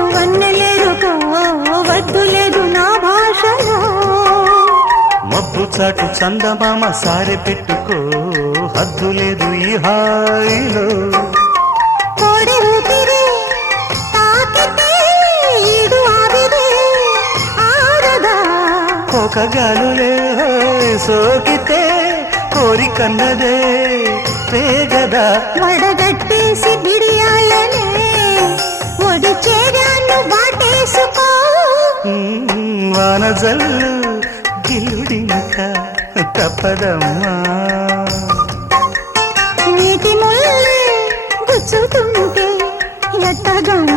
వన్నెలేరుకో వద్దు లేదు నా భాషలో. మబ్బు చాటు చందమామ సారె పెట్టుకో హద్దు లేదు ఈ హాయిలో. కోడి ఊపిరి తాకితే ఈడు ఆవిరి ఆరదా. ఒక గాలులే సోకితే కోరికన్నదే పేగదా. వడగట్టేసి బిడియాలనే ఒడి చేరాను వాటేసుకో. వానజల్లు గిల్లుడింక తప్పదమ్మా. నీటి ముల్లే గుచ్చుతుంటే ఎట్టగమ్మా.